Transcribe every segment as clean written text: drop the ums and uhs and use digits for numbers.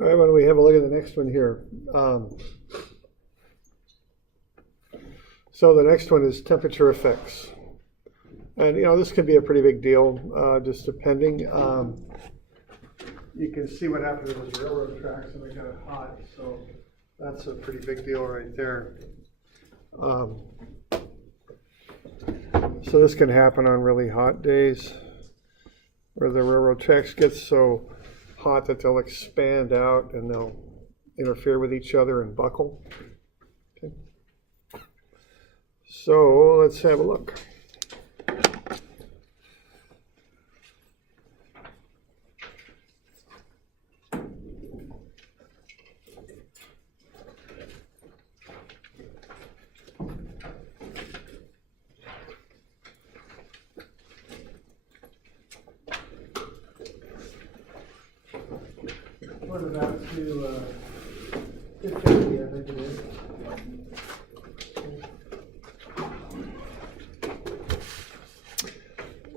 All right, why don't we have a look at the next one here? So the next one is temperature effects. And, this can be a pretty big deal, just depending. You can see what happened to those railroad tracks and they got it hot. So that's a pretty big deal right there. So this can happen on really hot days where the railroad tracks get so hot that they'll expand out and they'll interfere with each other and buckle. Okay. So let's have a look. What about to 50, I think it is.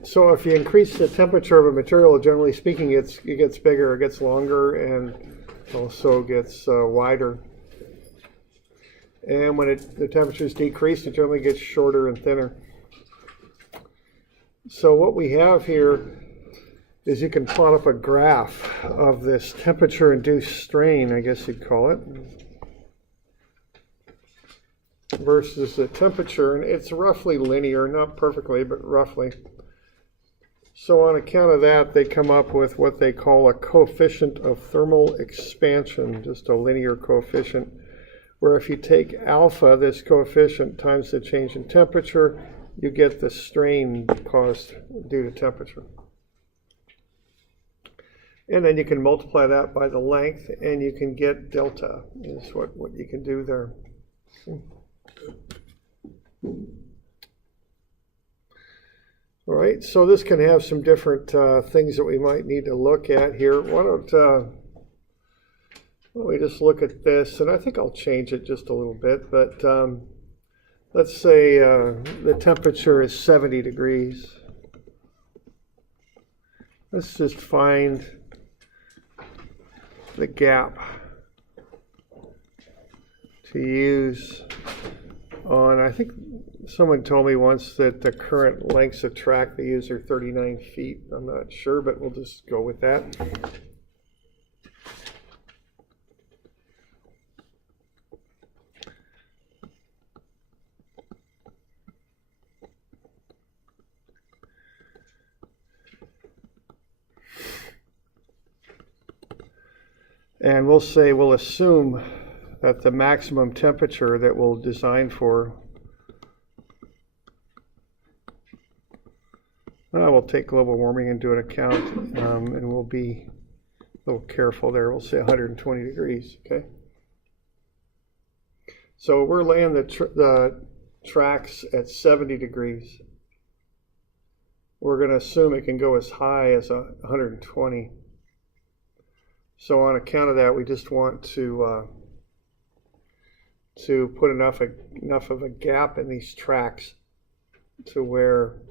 So if you increase the temperature of a material, generally speaking, it gets bigger, it gets longer, and also gets wider. And when the temperature is decreased, it generally gets shorter and thinner. So what we have here is you can plot up a graph of this temperature-induced strain, I guess you'd call it, versus the temperature, and it's roughly linear, not perfectly, but roughly. So on account of that, they come up with what they call a coefficient of thermal expansion, just a linear coefficient, where if you take alpha, this coefficient, times the change in temperature, you get the strain caused due to temperature. And then you can multiply that by the length, and you can get delta, is what you can do there. All right, so this can have some different things that we might need to look at here. Why don't we just look at this, and I think I'll change it just a little bit, but let's say the temperature is 70 degrees. Let's just find the gap to use on, I think someone told me once that the current lengths of track they use are 39 feet. I'm not sure, but we'll just go with that. And we'll assume that the maximum temperature that we'll design for, we'll take global warming into account, and we'll be a little careful there. We'll say 120 degrees, okay? So we're laying the tracks at 70 degrees. We're going to assume it can go as high as 120. So on account of that, we just want to put enough of a gap in these tracks to where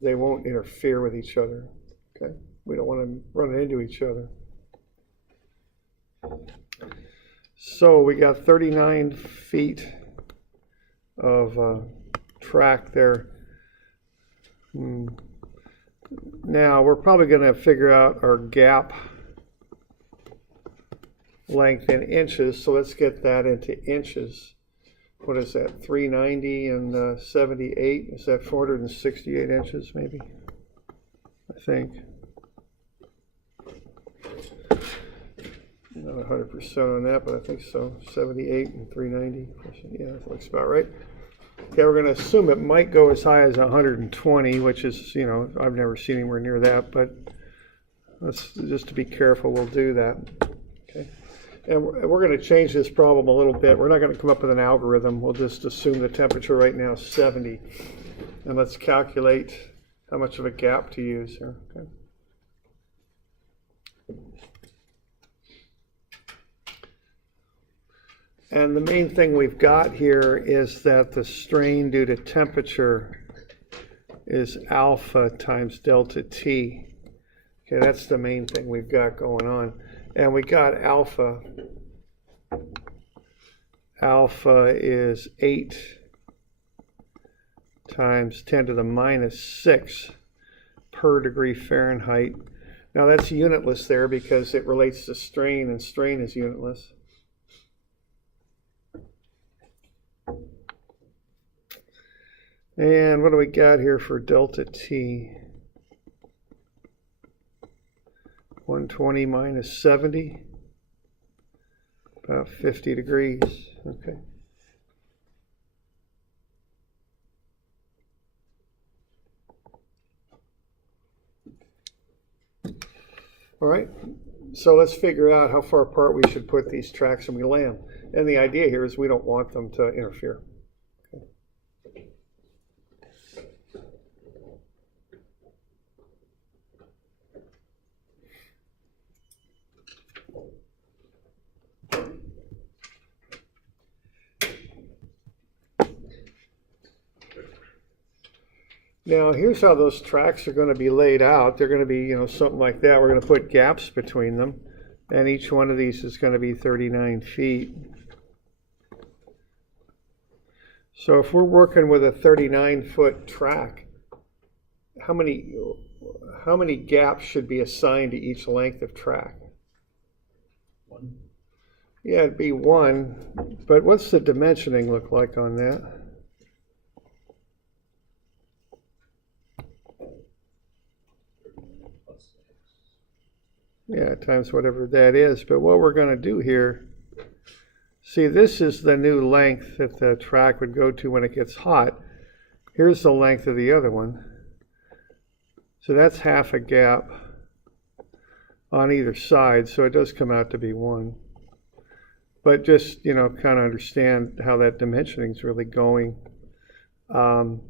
they won't interfere with each other. Okay, we don't want them running into each other. So we got 39 feet of track there. Now we're probably going to figure out our gap length in inches, so let's get that into inches. What is that, 390 and 78? Is that 468 inches maybe? I think. Not 100% on that, but I think so. 78 and 390. Yeah, that looks about right. Okay, we're going to assume it might go as high as 120, which is, I've never seen anywhere near that, but let's just to be careful, we'll do that. Okay. And we're going to change this problem a little bit. We're not going to come up with an algorithm. We'll just assume the temperature right now is 70. And let's calculate how much of a gap to use here. Okay. And the main thing we've got here is that the strain due to temperature is alpha times delta T. Okay, that's the main thing we've got going on. And we got alpha. Alpha is 8 times 10 to the minus 6 per degree Fahrenheit. Now that's unitless there because it relates to strain, and strain is unitless. And what do we got here for delta T? 120 minus 70, about 50 degrees. Okay. All right, so let's figure out how far apart we should put these tracks when we land. And the idea here is we don't want them to interfere. Now, here's how those tracks are going to be laid out. They're going to be, something like that. We're going to put gaps between them, and each one of these is going to be 39 feet. So if we're working with a 39-foot track, how many gaps should be assigned to each length of track? 1. Yeah, it'd be 1. But what's the dimensioning look like on that? Yeah, times whatever that is. But what we're going to do here, see, this is the new length that the track would go to when it gets hot. Here's the length of the other one. So that's half a gap on either side, so it does come out to be 1. But just, kind of understand how that dimensioning is really going. You're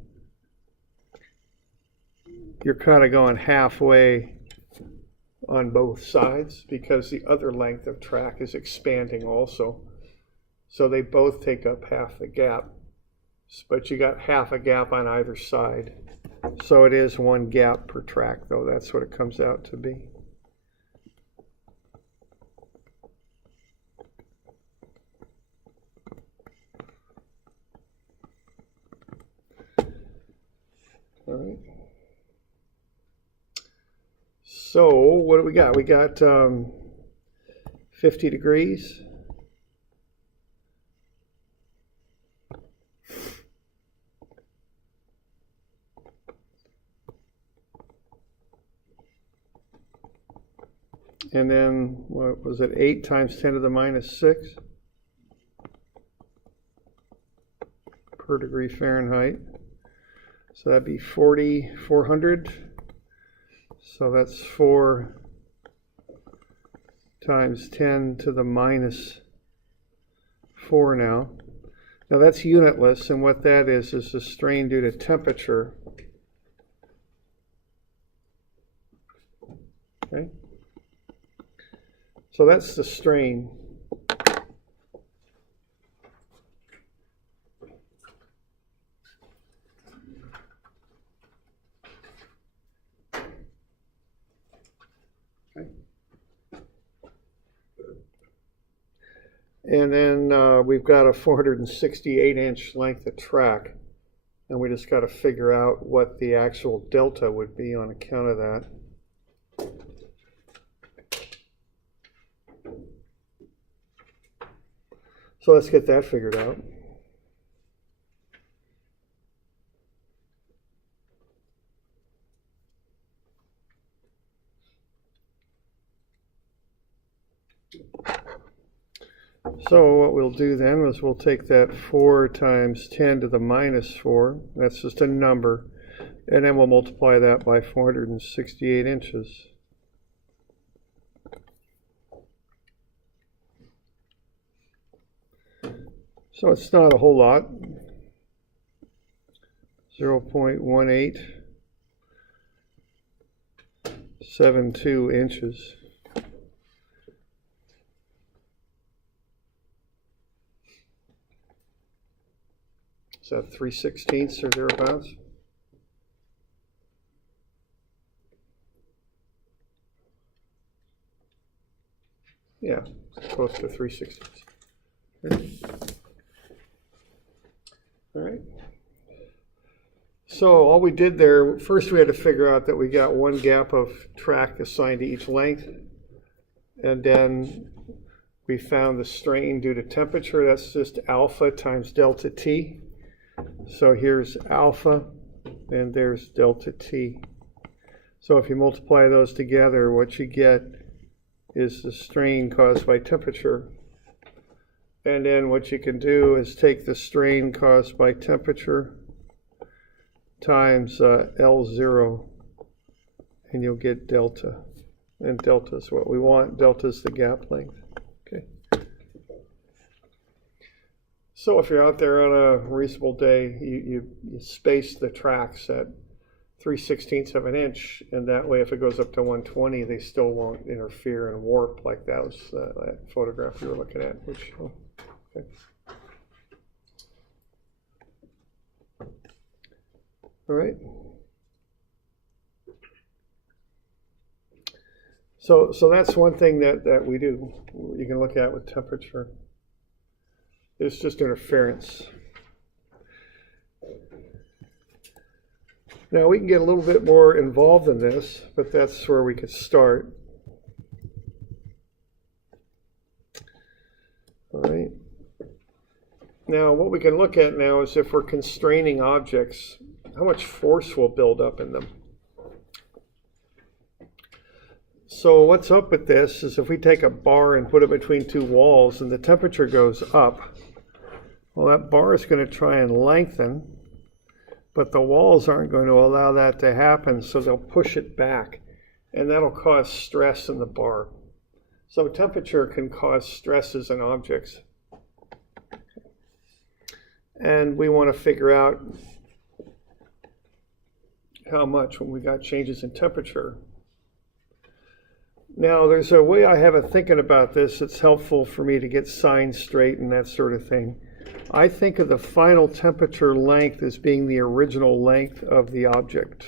kind of going halfway on both sides because the other length of track is expanding also. So they both take up half the gap, but you got half a gap on either side. So it is 1 gap per track, though. That's what it comes out to be. All right. So what do we got? We got 50 degrees. And then, what was it, 8 times 10 to the minus 6 per degree Fahrenheit. So that'd be 400. So that's 4 times 10 to the minus 4 now. Now that's unitless, and what that is the strain due to temperature. Okay. So that's the strain. Okay. And then we've got a 468-inch length of track, and we just got to figure out what the actual delta would be on account of that. So let's get that figured out. So what we'll do then is we'll take that 4 times 10 to the minus 4. That's just a number. And then we'll multiply that by 468 inches. So it's not a whole lot, 0.1872 inches. Is that 3/16 or thereabouts? Yeah, close to 3/16. All right. So all we did there, first we had to figure out that we got one gap of track assigned to each length. And then we found the strain due to temperature. That's just alpha times delta T. So here's alpha, and there's delta T. So if you multiply those together, what you get is the strain caused by temperature. And then what you can do is take the strain caused by temperature times L0, and you'll get delta. And delta is what we want. Delta is the gap length. Okay. So if you're out there on a reasonable day, you space the tracks at 3/16 of an inch, and that way if it goes up to 120, they still won't interfere and warp like that was that photograph you were looking at. Which, okay. All right. So that's one thing that we do. You can look at with temperature. It's just interference. Now we can get a little bit more involved in this, but that's where we could start. All right. Now what we can look at now is if we're constraining objects, how much force will build up in them. So what's up with this is if we take a bar and put it between two walls and the temperature goes up, well, that bar is going to try and lengthen, but the walls aren't going to allow that to happen, so they'll push it back, and that'll cause stress in the bar. So temperature can cause stresses in objects. And we want to figure out how much when we got changes in temperature. Now, there's a way I have of thinking about this that's helpful for me to get signs straight and that sort of thing. I think of the final temperature length as being the original length of the object.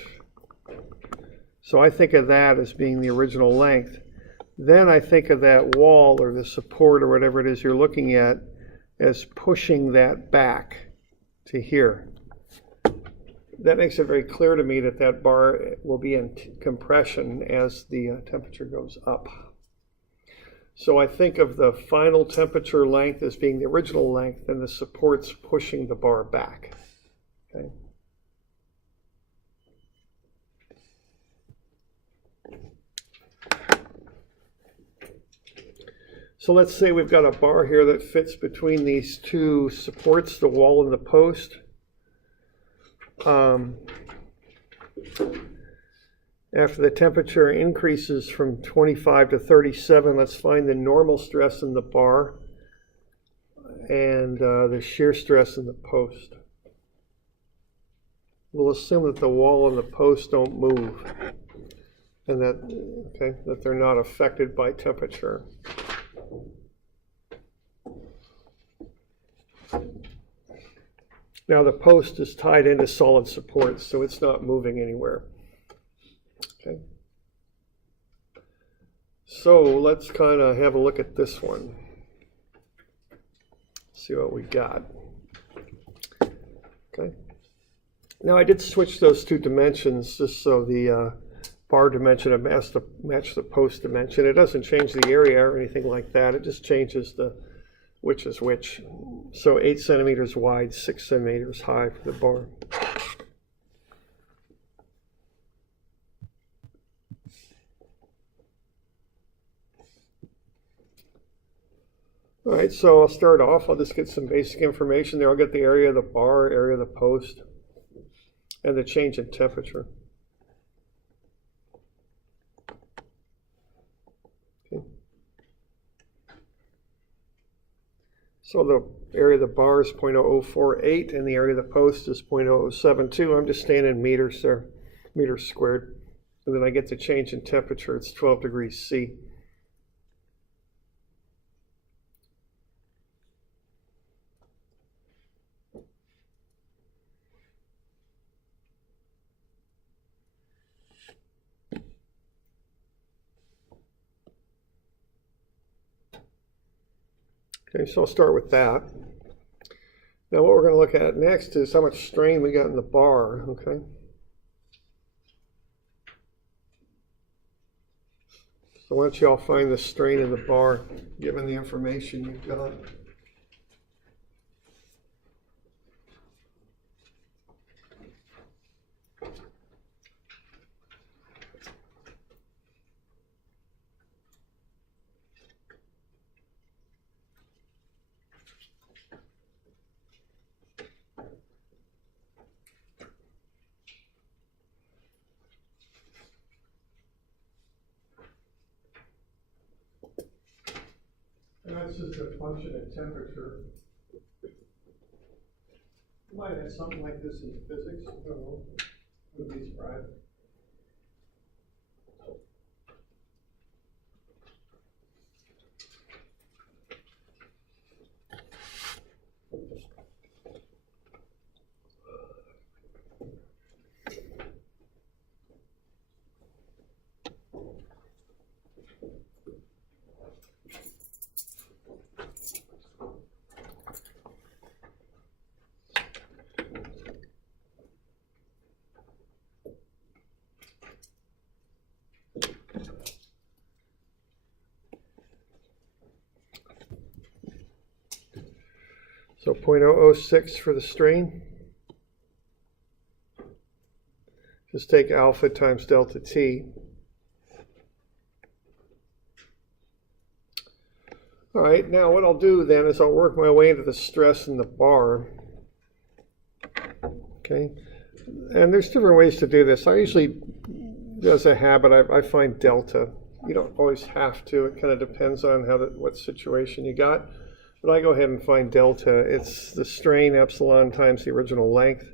So I think of that as being the original length. Then I think of that wall or the support or whatever it is you're looking at as pushing that back to here. That makes it very clear to me that that bar will be in compression as the temperature goes up. So I think of the final temperature length as being the original length and the supports pushing the bar back. Okay. So let's say we've got a bar here that fits between these two supports, the wall and the post. After the temperature increases from 25 to 37, let's find the normal stress in the bar and the shear stress in the post. We'll assume that the wall and the post don't move and that they're not affected by temperature. Now the post is tied into solid supports, so it's not moving anywhere. Okay. So let's kind of have a look at this one. See what we got. Okay. Now I did switch those two dimensions just so the bar dimension match the post dimension. It doesn't change the area or anything like that. It just changes the which is which. So 8 centimeters wide, 6 centimeters high for the bar. All right, so I'll start off. I'll just get some basic information there. I'll get the area of the bar, area of the post, and the change in temperature. Okay. So the area of the bar is 0.0048 and the area of the post is 0.0072. I'm just staying in meters there, meters squared. And then I get the change in temperature. It's 12 degrees C. Okay, so I'll start with that. Now what we're going to look at next is how much strain we got in the bar, okay? So why don't you all find the strain in the bar, given the information you've got. And that's just a function of temperature. You might have something like this in physics. I don't know. Wouldn't be surprised. So 0.006 for the strain. Just take alpha times delta t. All right, now what I'll do then is I'll work my way into the stress in the bar. Okay, and there's different ways to do this. I usually, as a habit, I find delta. You don't always have to. It kind of depends on what situation you got. But I go ahead and find delta. It's the strain epsilon times the original length.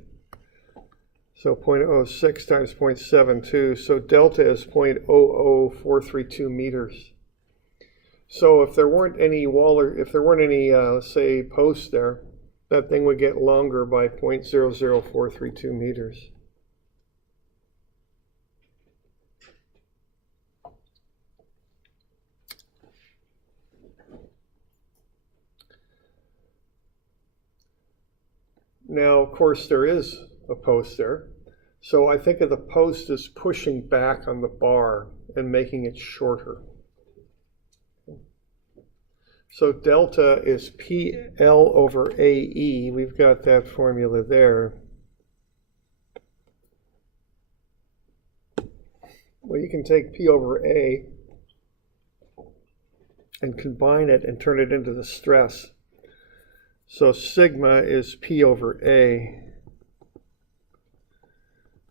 So 0.06 times 0.72. So delta is 0.00432 meters. So if there weren't any let's say, posts there, that thing would get longer by 0.00432 meters. Now, of course, there is a post there. So I think of the post as pushing back on the bar and making it shorter. So delta is PL over AE. We've got that formula there. Well, you can take P over A and combine it and turn it into the stress. So sigma is P over A.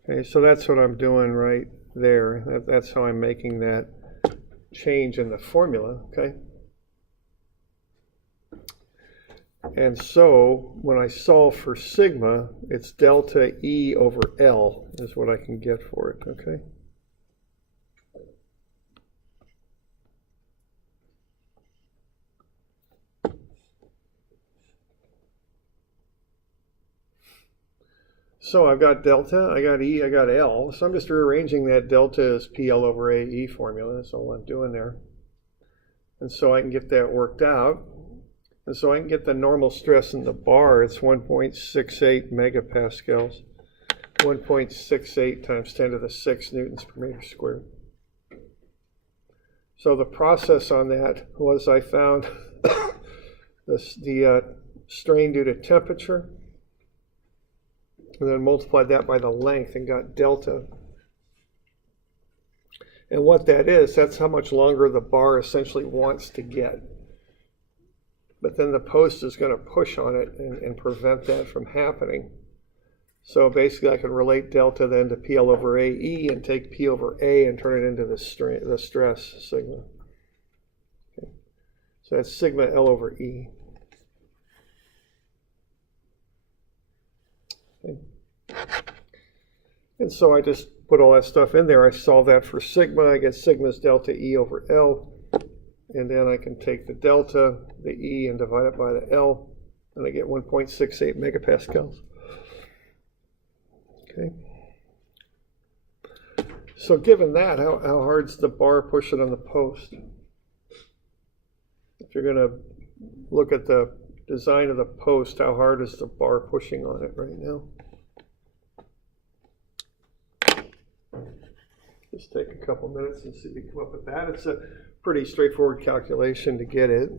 Okay, so that's what I'm doing right there. That's how I'm making that change in the formula, okay? And so when I solve for sigma, it's delta E over L is what I can get for it, okay? So I've got delta, I got E, I got L. So I'm just rearranging that delta as PL over AE formula. That's all I'm doing there. And so I can get that worked out. And so I can get the normal stress in the bar. It's 1.68 megapascals. 1.68 times 10 to the 6 newtons per meter squared. So the process on that was I found the strain due to temperature, and then multiplied that by the length and got delta. And what that is, that's how much longer the bar essentially wants to get. But then the post is going to push on it and prevent that from happening. So basically I can relate delta then to PL over AE and take P over A and turn it into the stress sigma. Okay. So that's sigma L over E. Okay. And so I just put all that stuff in there. I solve that for sigma. I get sigma's delta E over L. And then I can take the delta, the E, and divide it by the L. And I get 1.68 megapascals. Okay. So given that, how hard's the bar pushing on the post? If you're going to look at the design of the post. How hard is the bar pushing on it right now? Just take a couple minutes and see if we come up with that. It's a pretty straightforward calculation to get it.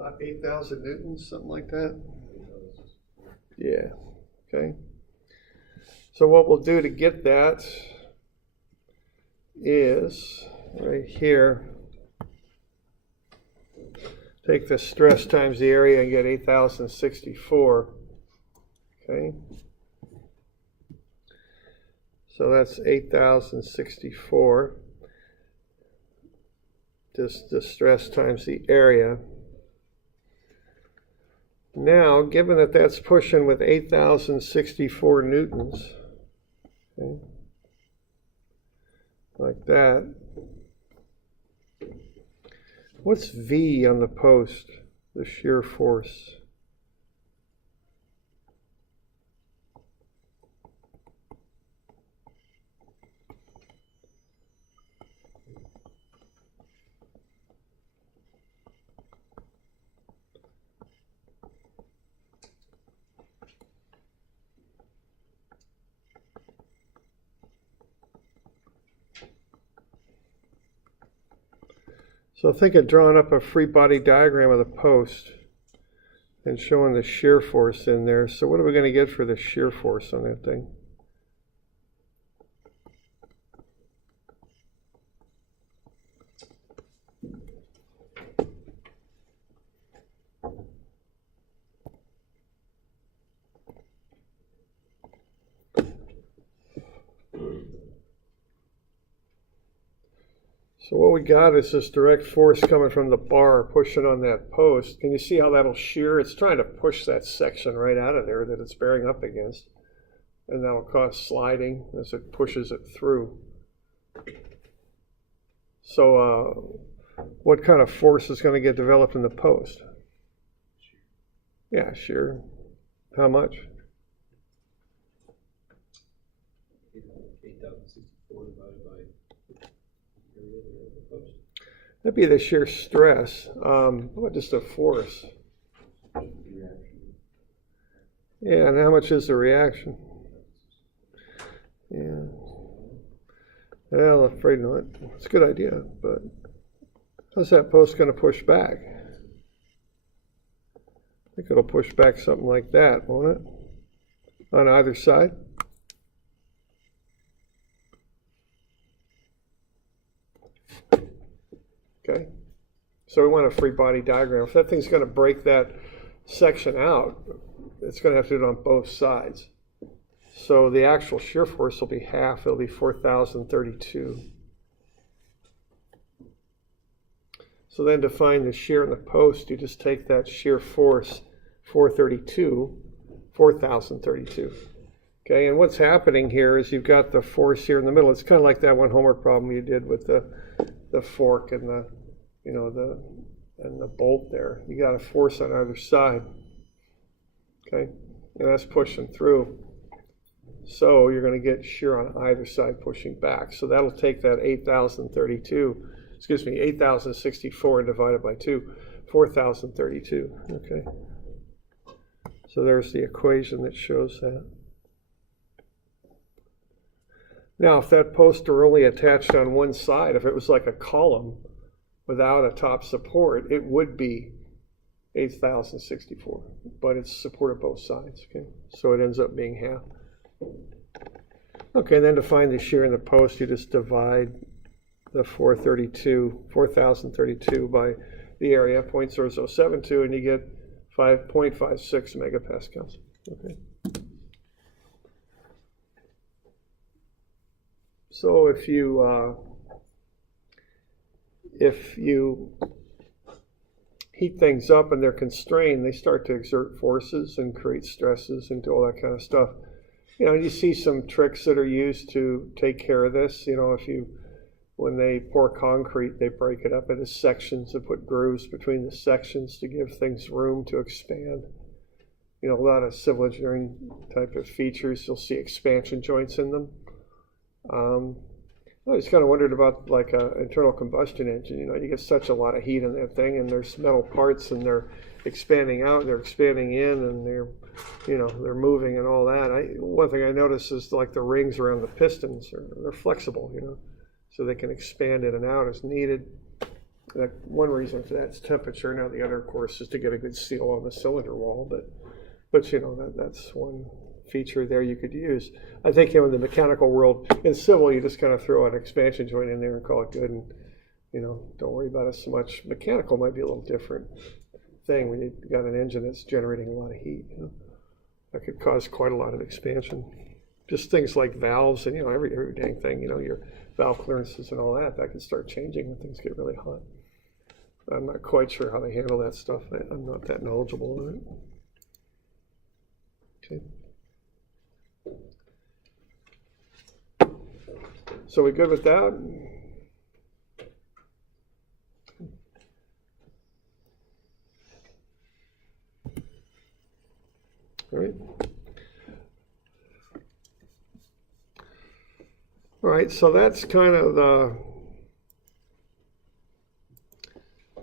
About 8,000 newtons, something like that. Yeah, okay. So what we'll do to get that is right here, take the stress times the area and get 8,064. Okay. So that's 8,064. Just the stress times the area. Now, given that that's pushing with 8,064 newtons, okay, like that, what's V on the post, the shear force? So think of drawing up a free body diagram of the post and showing the shear force in there. So what are we going to get for the shear force on that thing? So what we got is this direct force coming from the bar pushing on that post. Can you see how that'll shear? It's trying to push that section right out of there that it's bearing up against. And that'll cause sliding as it pushes it through. So what kind of force is going to get developed in the post? Yeah, shear. How much? 8,064 divided by area of the post. That'd be the shear stress. What is the force? Yeah, and how much is the reaction? Yeah. Well, I'm afraid not. It's a good idea, but how's that post going to push back? I think it'll push back something like that, won't it? On either side? Okay. So we want a free body diagram. If that thing's going to break that section out, it's going to have to do it on both sides. So the actual shear force will be half. It'll be 4,032. So then to find the shear in the post, you just take that shear force, 4,032, Okay, and what's happening here is you've got the force here in the middle. It's kind of like that one homework problem you did with the fork and the, you know, the bolt there. You got a force on either side. Okay, and that's pushing through. So you're going to get shear on either side pushing back. So that'll take that 8,064 and divide it by 2, 4,032. Okay. So there's the equation that shows that. Now, if that post were only attached on one side, if it was like a column without a top support, it would be 8,064, but it's supported both sides, okay? So it ends up being half. Okay, then to find the shear in the post, you just divide the 4,032 by the area, 0.0072, and you get 5.56 megapascals, okay? So if you heat things up and they're constrained, they start to exert forces and create stresses and do all that kind of stuff. You know, you see some tricks that are used to take care of this. You know, when they pour concrete, they break it up into sections and put grooves between the sections to give things room to expand. You know, a lot of civil engineering type of features, you'll see expansion joints in them. I just kind of wondered about like an internal combustion engine. You know, you get such a lot of heat in that thing, and there's metal parts, and they're expanding out, they're expanding in, and they're moving and all that. One thing I noticed is like the rings around the pistons they're flexible, you know, so they can expand in and out as needed. One reason for that is temperature. Now the other, of course, is to get a good seal on the cylinder wall, but you know, that's one feature there you could use. I think, you know, in the mechanical world, in civil, you just kind of throw an expansion joint in there and call it good, and, you know, don't worry about it so much. Mechanical might be a little different thing when you've got an engine that's generating a lot of heat. You know? That could cause quite a lot of expansion. Just things like valves and, you know, every dang thing, you know, your valve clearances and all that can start changing when things get really hot. I'm not quite sure how they handle that stuff. I'm not that knowledgeable on it. Okay. So we good with that? All right. All right, so that's kind of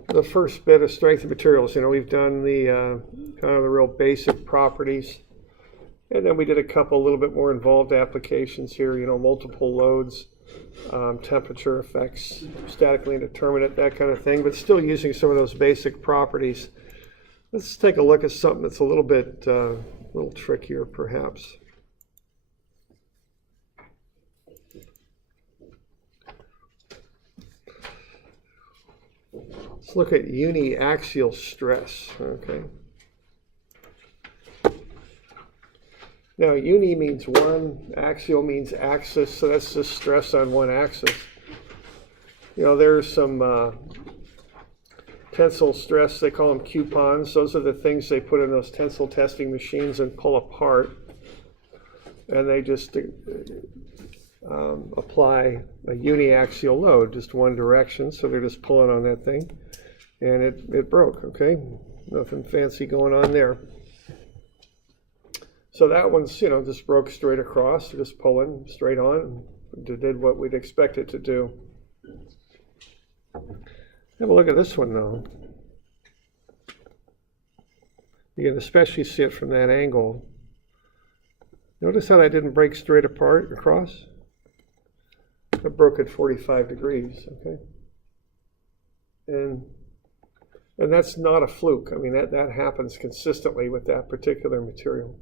the first bit of strength of materials. You know, we've done the kind of the real basic properties. And then we did a couple a little bit more involved applications here, you know, multiple loads, temperature effects, statically indeterminate, that kind of thing, but still using some of those basic properties. Let's take a look at something that's a little bit, little trickier perhaps. Let's look at uniaxial stress, okay? Now, uni means one, axial means axis, so that's just stress on one axis. You know, there's some tensile stress, they call them coupons. Those are the things they put in those tensile testing machines and pull apart. And they just apply a uniaxial load, just one direction, so they're just pulling on that thing. And it broke, okay? Nothing fancy going on there. So that one's, you know, just broke straight across, just pulling straight on, did what we'd expect it to do. Have a look at this one, though. You can especially see it from that angle. Notice how that didn't break straight apart across? It broke at 45 degrees, okay? And that's not a fluke. I mean, that happens consistently with that particular material.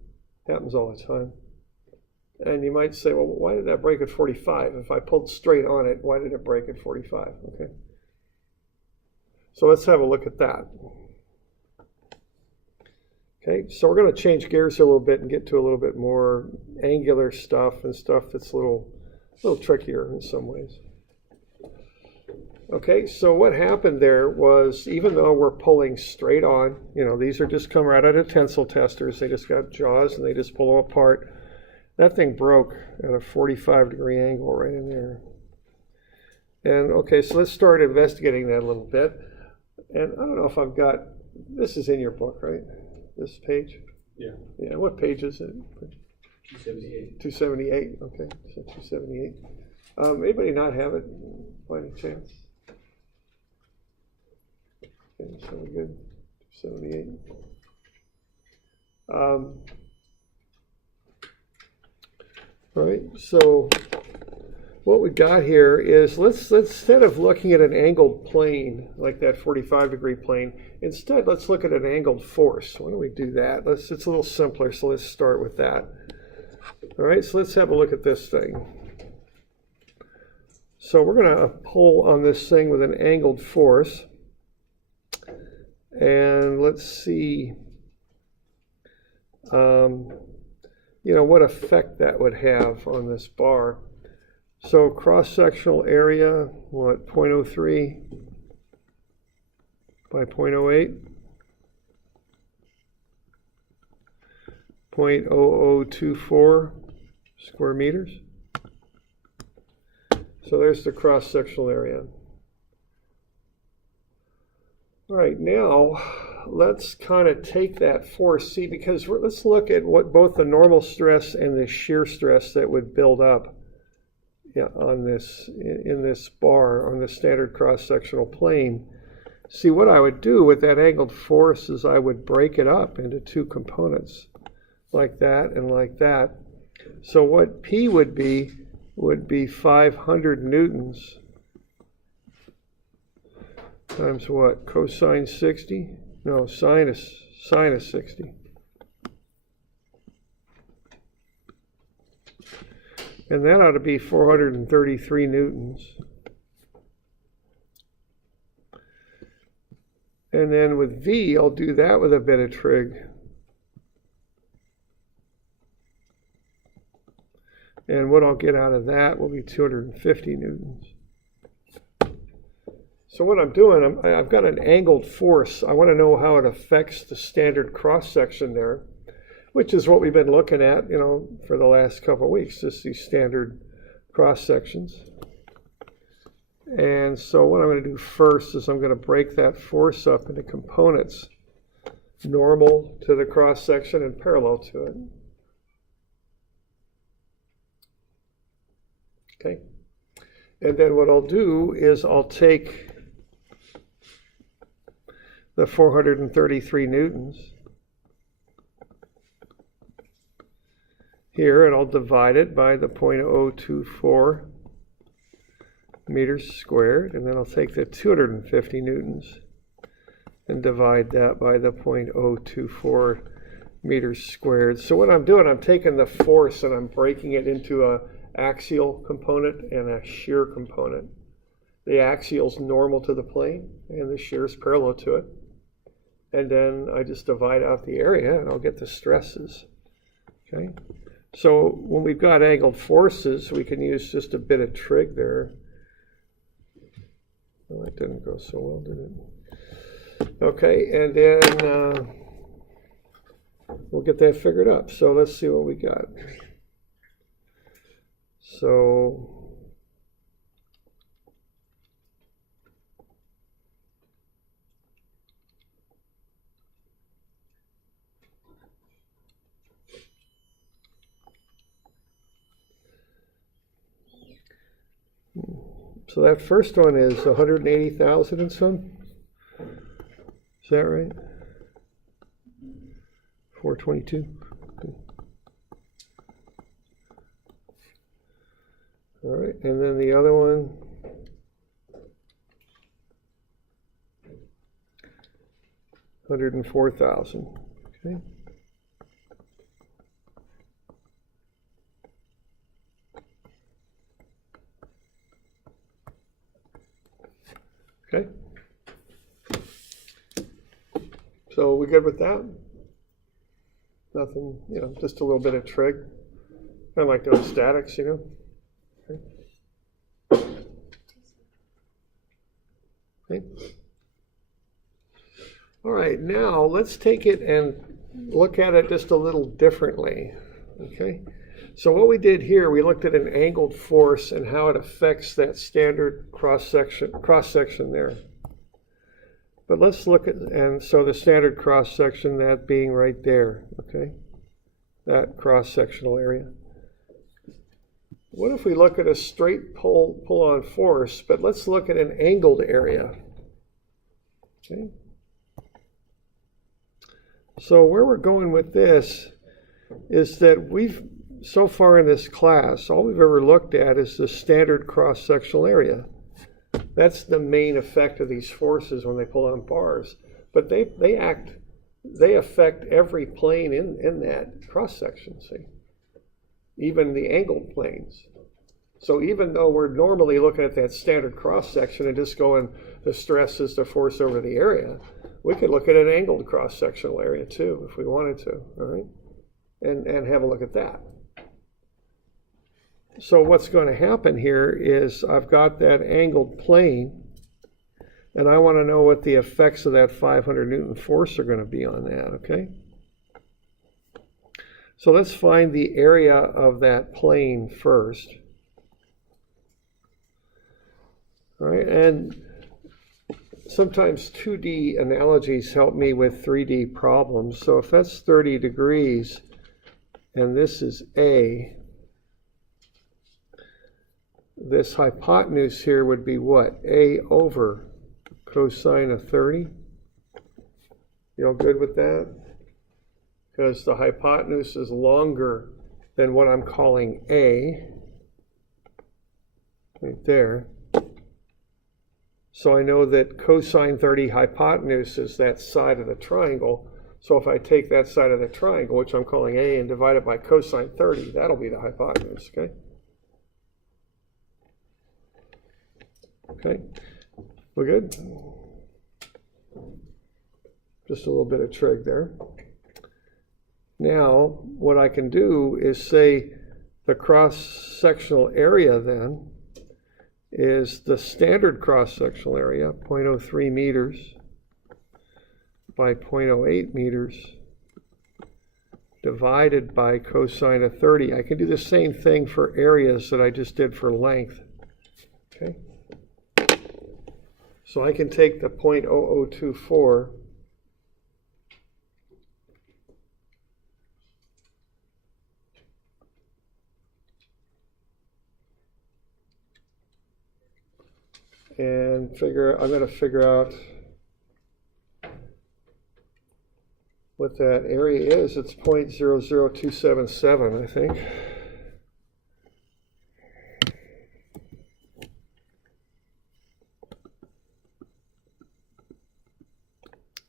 Happens all the time. And you might say, well, why did that break at 45? If I pulled straight on it, why did it break at 45? Okay. So let's have a look at that. Okay, so we're going to change gears a little bit and get to a little bit more angular stuff and stuff that's a little trickier in some ways. Okay, so what happened there was, even though we're pulling straight on, you know, these are just come right out of tensile testers. They just got jaws and they just pull them apart. That thing broke at a 45-degree angle right in there. And okay, so let's start investigating that a little bit. And I don't know if I've got, this is in your book, right? This page? Yeah. Yeah, what page is it? 278. 278, okay, so 278. Anybody not have it by any chance? Okay, so we're good, 278. All right, so what we got here is let's instead of looking at an angled plane like that 45-degree plane, instead let's look at an angled force. Why don't we do that? It's a little simpler, so let's start with that. All right, so let's have a look at this thing. So we're going to pull on this thing with an angled force, and let's see, what effect that would have on this bar. So cross-sectional area, what, 0.03 by 0.08? 0.0024 square meters. So there's the cross-sectional area. All right, now let's kind of take that force, see, because let's look at what both the normal stress and the shear stress that would build up on this, in this bar, on the standard cross-sectional plane. See, what I would do with that angled force is I would break it up into two components, like that and like that. So what P would be 500 newtons times what? Cosine 60? No, sinus 60. And that ought to be 433 newtons. And then with V, I'll do that with a bit of trig. And what I'll get out of that will be 250 newtons. So what I'm doing, I've got an angled force. I want to know how it affects the standard cross-section there, which is what we've been looking at, for the last couple of weeks, just these standard cross-sections. And so what I'm going to do first is I'm going to break that force up into components, normal to the cross-section and parallel to it. Okay. And then what I'll do is I'll take the 433 newtons here, and I'll divide it by the 0.024 meters squared, and then I'll take the 250 newtons and divide that by the 0.024 meters squared. So what I'm doing, I'm taking the force and I'm breaking it into a axial component and a shear component. The axial is normal to the plane and the shear is parallel to it. And then I just divide out the area and I'll get the stresses. Okay. So when we've got angled forces, we can use just a bit of trig there. Well, that didn't go so well, did it? Okay, and then we'll get that figured up. So let's see what we got. So that first one is 180,000 and some. Is that right? 422. Okay. All right, and then the other one, $104,000. Okay. Okay. So we good with that? Nothing, just a little bit of trig. Kind of like doing statics, Okay. Okay. All right, now let's take it and look at it just a little differently. Okay. So what we did here, we looked at an angled force and how it affects that standard cross section there. But let's look at, and so the standard cross section, that being right there, okay? That cross sectional area. What if we look at a straight pull-on force, but let's look at an angled area, okay? So where we're going with this is that we've, so far in this class, all we've ever looked at is the standard cross-sectional area. That's the main effect of these forces when they pull on bars. But they affect every plane in that cross-section, see? Even the angled planes. So even though we're normally looking at that standard cross-section and just going, the stress is the force over the area, we could look at an angled cross-sectional area too, if we wanted to, all right? And have a look at that. So what's going to happen here is I've got that angled plane, and I want to know what the effects of that 500 Newton force are going to be on that, okay? So let's find the area of that plane first. All right, and sometimes 2D analogies help me with 3D problems. So if that's 30 degrees, and this is A, this hypotenuse here would be what? A over cosine of 30. You all good with that? Because the hypotenuse is longer than what I'm calling A, right there. So I know that cosine 30 hypotenuse is that side of the triangle. So if I take that side of the triangle, which I'm calling A, and divide it by cosine 30, that'll be the hypotenuse, okay? Okay, we're good? Just a little bit of trig there. Now, what I can do is say the cross-sectional area then is the standard cross-sectional area, 0.03 meters by 0.08 meters divided by cosine of 30. I can do the same thing for areas that I just did for length, okay? So I can take the 0.0024 and I'm going to figure out what that area is. It's 0.00277, I think.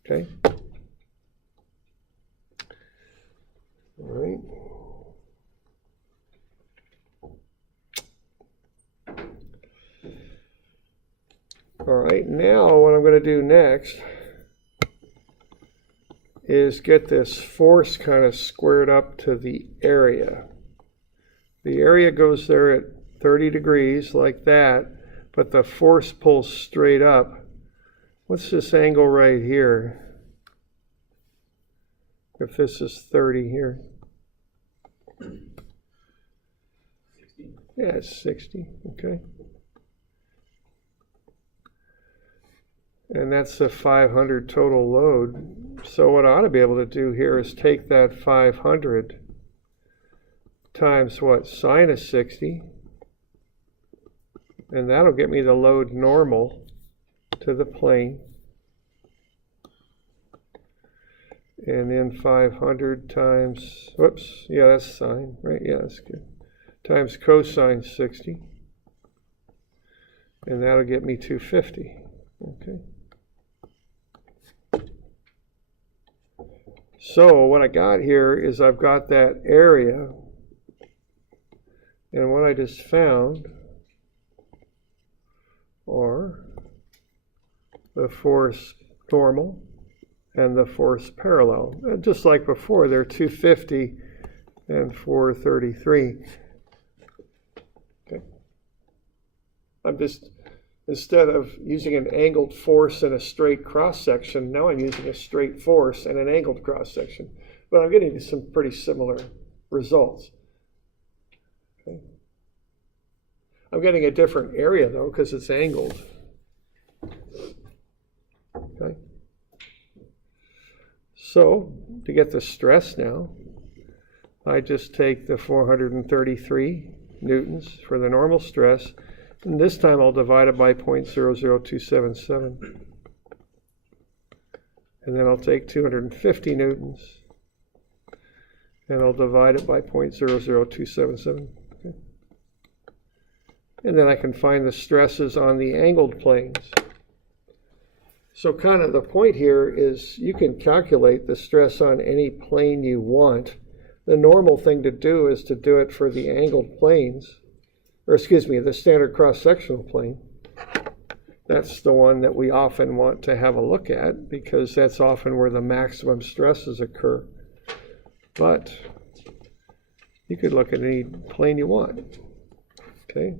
Okay. All right. All right, now what I'm going to do next is get this force kind of squared up to the area. The area goes there at 30 degrees like that, but the force pulls straight up. What's this angle right here? If this is 30 here. 60. Yeah, it's 60, okay. And that's the 500 total load. So what I ought to be able to do here is take that 500 times what? Sine of 60. And that'll get me the load normal to the plane. And then 500 times, whoops, yeah, that's sine, right? Yeah, that's good. Times cosine 60. And that'll get me 250, okay? So what I got here is I've got that area, and what I just found are the force normal and the force parallel. And just like before, they're 250 and 433. Okay. I'm just, instead of using an angled force in a straight cross-section, now I'm using a straight force and an angled cross-section. But I'm getting some pretty similar results. I'm getting a different area though because it's angled. Okay. So to get the stress now, I just take the 433 newtons for the normal stress, and this time I'll divide it by 0.00277. And then I'll take 250 newtons, and I'll divide it by 0.00277. Okay. And then I can find the stresses on the angled planes. So kind of the point here is you can calculate the stress on any plane you want. The normal thing to do is to do it for the angled planes, or excuse me, the standard cross-sectional plane. That's the one that we often want to have a look at because that's often where the maximum stresses occur. But you could look at any plane you want, okay?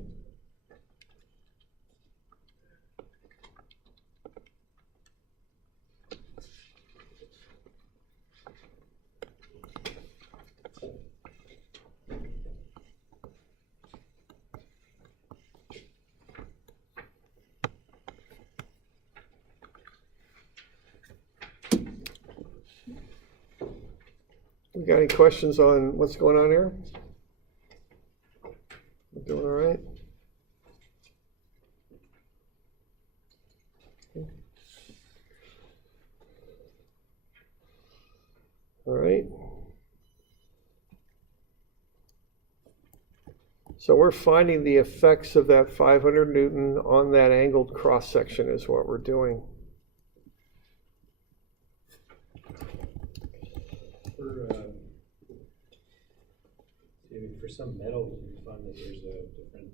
We got any questions on what's going on here? We're doing all right? Okay. All right. So we're finding the effects of that 500 Newton on that angled cross section is what we're doing. For some metals, you find that there's a different,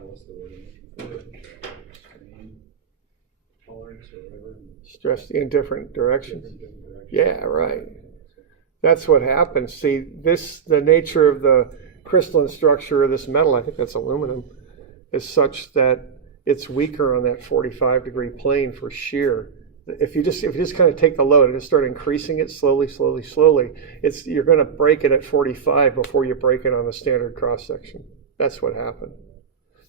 what's the word I'm looking for? Strain tolerance or whatever. Stress in different directions. Different directions. Yeah, right. That's what happens. See, the nature of the crystalline structure of this metal, I think that's aluminum, is such that it's weaker on that 45-degree plane for shear. If you just kind of take the load and just start increasing it slowly, you're going to break it at 45 before you break it on the standard cross section. That's what happened.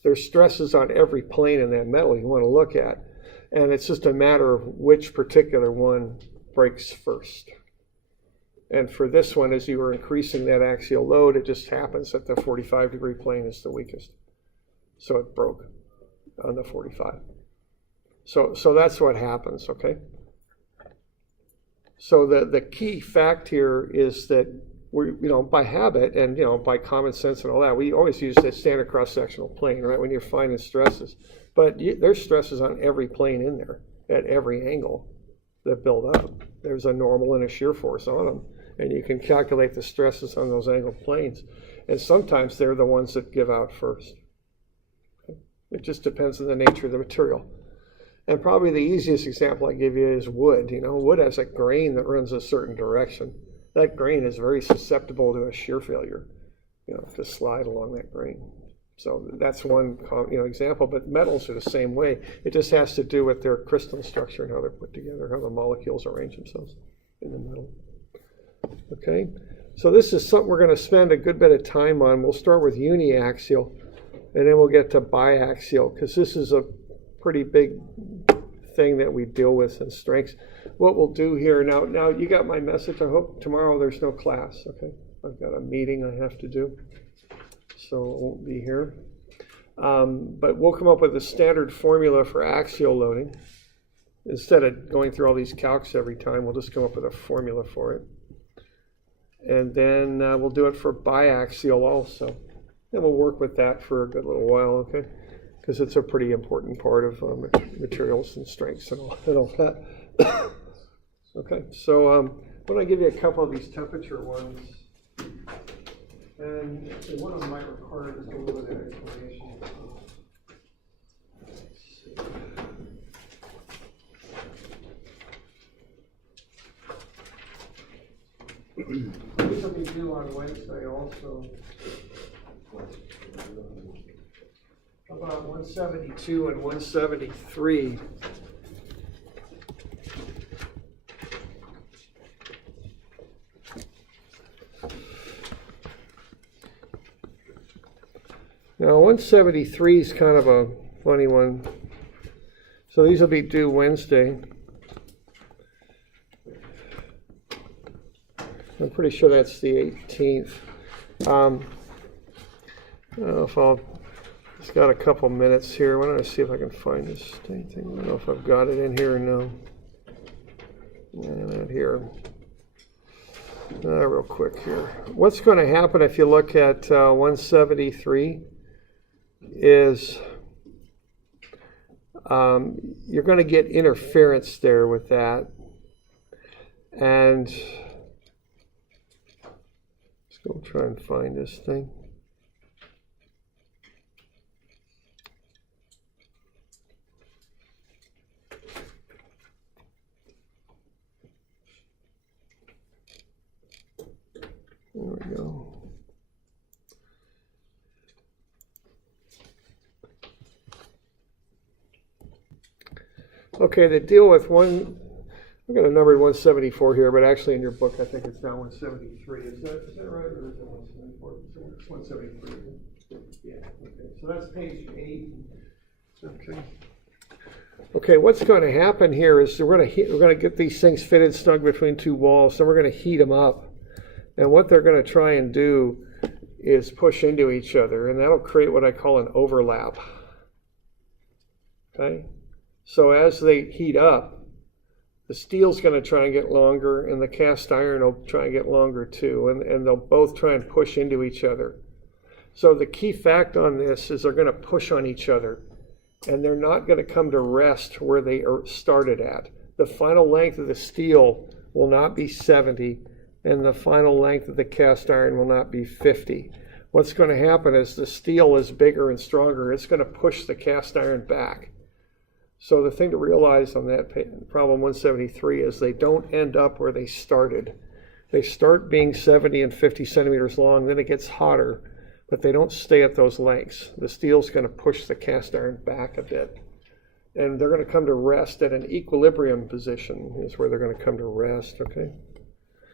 There's stresses on every plane in that metal you want to look at, and it's just a matter of which particular one breaks first. And for this one, as you were increasing that axial load, it just happens that the 45-degree plane is the weakest. So it broke on the 45. So that's what happens, okay? So the key fact here is that we, by habit and, by common sense and all that, we always use the standard cross-sectional plane, right, when you're finding stresses. But there's stresses on every plane in there at every angle that build up. There's a normal and a shear force on them, and you can calculate the stresses on those angled planes. And sometimes they're the ones that give out first. It just depends on the nature of the material. And probably the easiest example I give you is wood. Wood has a grain that runs a certain direction. That grain is very susceptible to a shear failure, to slide along that grain. So that's one example, but metals are the same way. It just has to do with their crystalline structure and how they're put together, how the molecules arrange themselves in the metal. Okay, so this is something we're going to spend a good bit of time on. We'll start with uniaxial, and then we'll get to biaxial, because this is a pretty big thing that we deal with in strengths. What we'll do here, now you got my message. I hope tomorrow there's no class, okay? I've got a meeting I have to do, so it won't be here. But we'll come up with a standard formula for axial loading. Instead of going through all these calcs every time, we'll just come up with a formula for it. And then we'll do it for biaxial also. And we'll work with that for a good little while, okay? Because it's a pretty important part of materials and strengths and all that. Okay, so I'm going to give you a couple of these temperature ones. And one of them might require just a little bit of explanation. These will be due on Wednesday also. About 172 and 173. Now 173 is kind of a funny one. So these will be due Wednesday. I'm pretty sure that's the 18th. I don't know if I'll, it's got a couple minutes here. Why don't I see if I can find this anything? I don't know if I've got it in here or no. Not here. Real quick here. What's going to happen if you look at 173 is you're going to get interference there with that. And let's go try and find this thing. There we go. Okay, the deal with one, I've got a numbered 174 here, but actually in your book I think it's down 173. Is that right, or is it 174? It's 173. Yeah, okay. So that's page 8. Okay. Okay, what's going to happen here is we're going to get these things fitted snug between two walls, so we're going to heat them up. And what they're going to try and do is push into each other, and that'll create what I call an overlap. Okay? So as they heat up, the steel's going to try and get longer, and the cast iron will try and get longer too, and they'll both try and push into each other. So the key fact on this is they're going to push on each other, and they're not going to come to rest where they started at. The final length of the steel will not be 70, and the final length of the cast iron will not be 50. What's going to happen is the steel is bigger and stronger. It's going to push the cast iron back. So the thing to realize on that problem 173 is they don't end up where they started. They start being 70 and 50 centimeters long, then it gets hotter, but they don't stay at those lengths. The steel's going to push the cast iron back a bit. And they're going to come to rest at an equilibrium position is where they're going to come to rest, okay?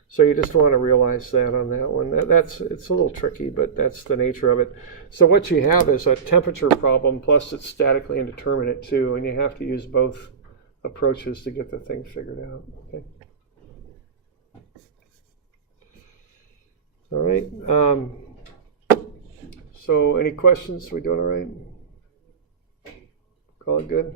So you just want to realize that on that one. It's a little tricky, but that's the nature of it. So what you have is a temperature problem, plus it's statically indeterminate too, and you have to use both approaches to get the thing figured out. Okay. All right. So any questions? We doing all right? Call it good?